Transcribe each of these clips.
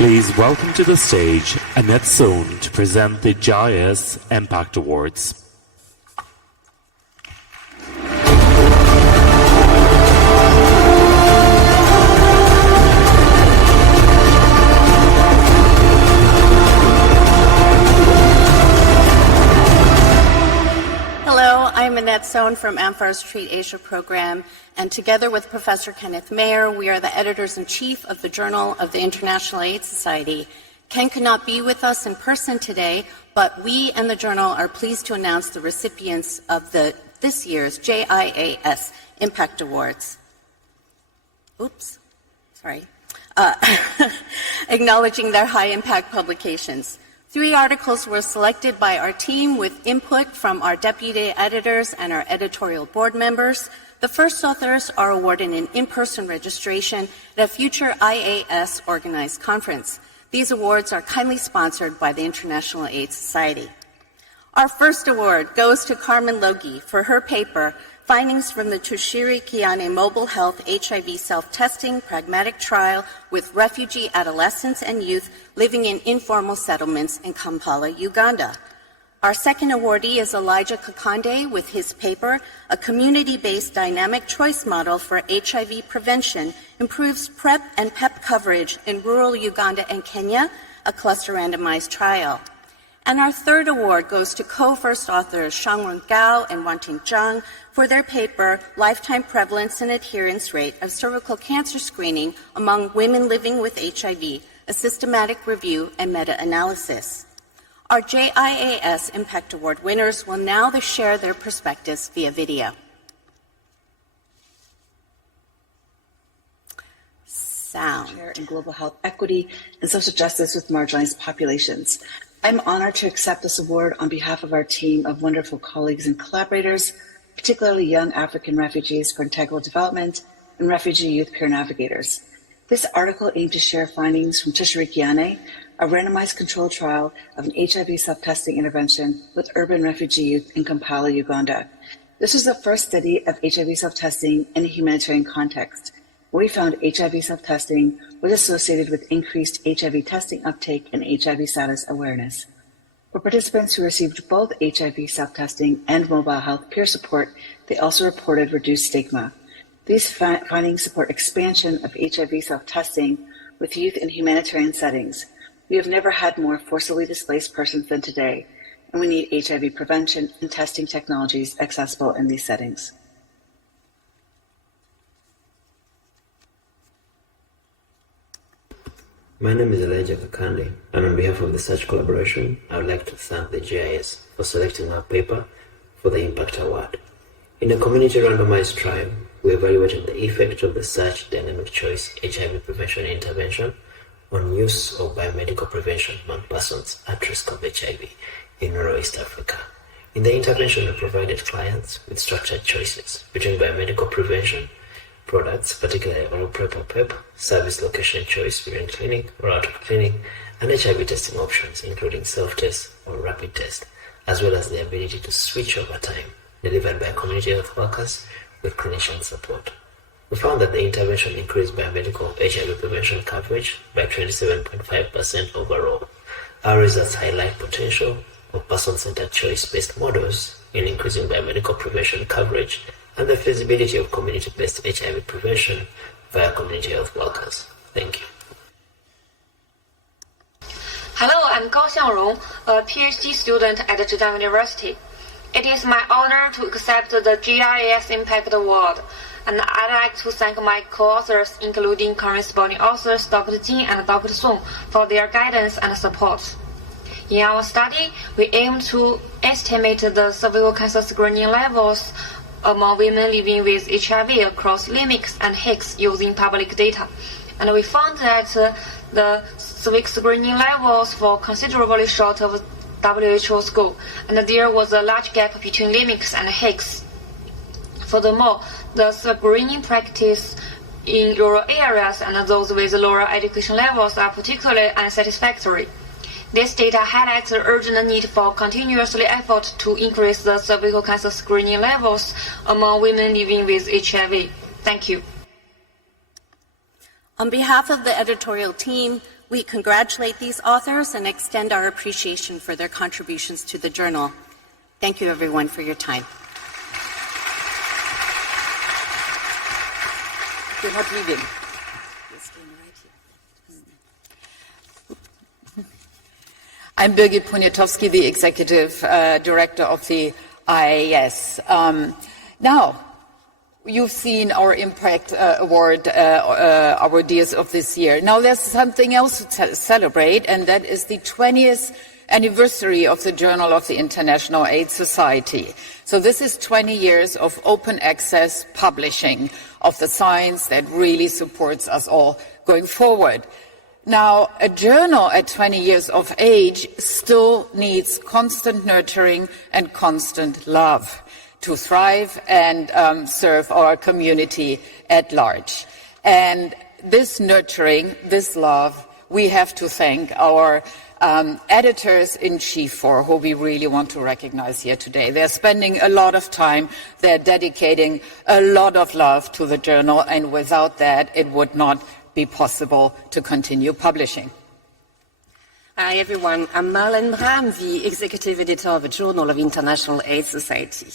Please welcome to the stage Annette Sohn to present the JIAS Impact Awards. I'm Annette Sohn from AMFAR's Treat Asia program, and together with Professor Kenneth Mayer, we are the editors-in-chief of the Journal of the International AIDS Society. Ken could not be with us in person today, but we and the journal are pleased to announce the recipients of this year's JIAS Impact Awards. Acknowledging their high-impact publications. 3 articles were selected by our team with input from our deputy editors and our editorial board members. The first authors are awarded an in-person registration at a future IAS organized conference. These awards are kindly sponsored by the International AIDS Society. Our first award goes to Carmen Logi for her paper, Findings from the Toshiri Kiane Mobile Health HIV Self-Testing Pragmatic Trial with Refugee Adolescents and Youth Living in Informal Settlements in Kampala, Uganda. Our second awardee is Elijah Kakande with his paper, A Community-Based Dynamic Choice Model for HIV Prevention Improves PrEP and PEP Coverage in Rural Uganda and Kenya, a cluster randomized trial. And our third award goes to co-first authors Shangwen Gao and Wanting Zhang for their paper, Lifetime Prevalence and Adherence Rate of Cervical Cancer Screening Among Women Living with HIV, a Systematic Review and Meta-Analysis. Our JIAS Impact Award winners will now share their perspectives via video. Sound. Chair in Global Health Equity and Social Justice with Marginalized Populations. I'm honored to accept this award on behalf of our team of wonderful colleagues and collaborators, particularly young African refugees for integral development and refugee youth peer navigators. This article aimed to share findings from Toshiri Kiane, a randomized controlled trial of an HIV self-testing intervention with urban refugee youth in Kampala, Uganda. This was the first study of HIV self-testing in a humanitarian context. We found HIV self-testing was associated with increased HIV testing uptake and HIV status awareness. For participants who received both HIV self-testing and mobile health peer support, they also reported reduced stigma. These findings support expansion of HIV self-testing with youth in humanitarian settings. We have never had more forcibly displaced persons than today, and we need HIV prevention and testing technologies accessible in these settings. My name is Elijah Kakande, and on behalf of the Search Collaboration, I would like to thank the JIAS for selecting our paper for the Impact Award. In a community randomized trial, we evaluated the effect of the Search Dynamic Choice HIV Prevention Intervention on use of biomedical prevention among persons at risk of HIV in rural East Africa. In the intervention, we provided clients with structured choices between biomedical prevention products, particularly oral PrEP or PEP, service location choice within clinic or out of clinic, and HIV testing options, including self-test or rapid test, as well as the ability to switch over time, delivered by community health workers with clinician support. We found that the intervention increased biomedical HIV prevention coverage by 27.5% overall. Our results highlight potential of person-centered choice-based models in increasing biomedical prevention coverage and the feasibility of community-based HIV prevention via community health workers. Thank you. Hello, I'm Gao Xiangrong, a PhD student at Zhejiang University. It is my honor to accept the JIAS Impact Award, and I'd like to thank my co-authors, including corresponding authors Dr. Jin and Dr. Song, for their guidance and support. In our study, we aim to estimate the cervical cancer screening levels among women living with HIV across LIMICs and HICS using public data. And we found that the cervix screening levels fall considerably short of WHO's goal, and there was a large gap between LIMICs and HICS. Furthermore, the screening practice in rural areas and those with lower education levels are particularly unsatisfactory. This data highlights the urgent need for continuous effort to increase the cervical cancer screening levels among women living with HIV. Thank you. On behalf of the editorial team, We congratulate these authors and extend our appreciation for their contributions to the journal. Thank you, everyone, for your time. You're not leaving. I'm Birgit Poniatowski, the Executive Director of the IAS. Now, you've seen our Impact Award awardees of this year. Now there's something else to celebrate, and that is the 20th anniversary of the Journal of the International AIDS Society. So this is 20 years of open access publishing of the science that really supports us all going forward. Now, a journal at 20 years of age still needs constant nurturing and constant love to thrive and serve our community at large. And this nurturing, this love, we have to thank our editors-in-chief for, who we really want to recognize here today. They're spending a lot of time, they're dedicating a lot of love to the journal, and without that, it would not be possible to continue publishing. Hi everyone, I'm Marlene Bram, the Executive Editor of the Journal of International AIDS Society.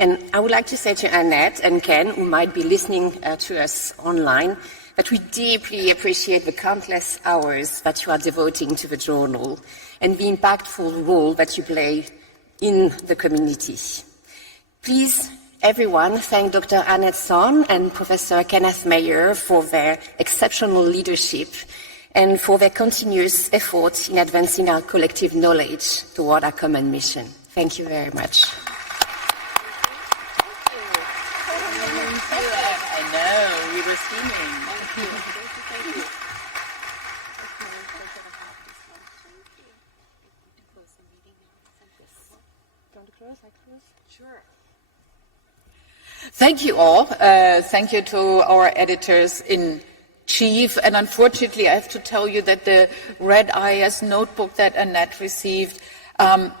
And I would like to say to Annette and Ken, who might be listening to us online, that we deeply appreciate the countless hours that you are devoting to the journal and the impactful role that you play in the community. Please, everyone, thank Dr. Annette Sohn and Professor Kenneth Mayer for their exceptional leadership and for their continuous effort in advancing our collective knowledge toward our common mission. Thank you very much. I know, we were scheming. Thank you all. Thank you to our editors-in-chief. And unfortunately, I have to tell you that the red IAS notebook that Annette received,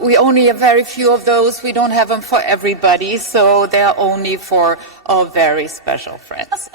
we only have very few of those. We don't have them for everybody, so they're only for our very special friends.